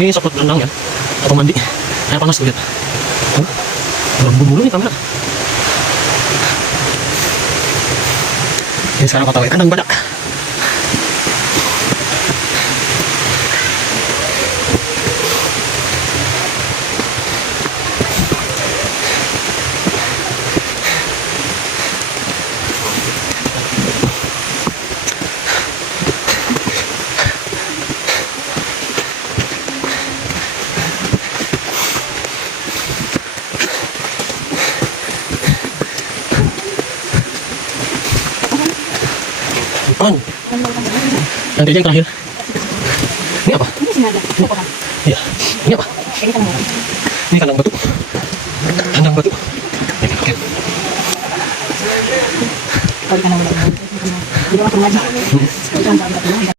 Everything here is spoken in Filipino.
Ini saklek berenang ya, atau mandi. Air panas tuh lihat. Bulu nih kamera. Ini sekarang kota kandang badak. Apaan? Nanti aja yang terakhir. Ini apa? Iya. Ini apa? Ini kandang batu. Kandang batu. Ini oke. Kalau di kandang batu. Jadi langsung aja.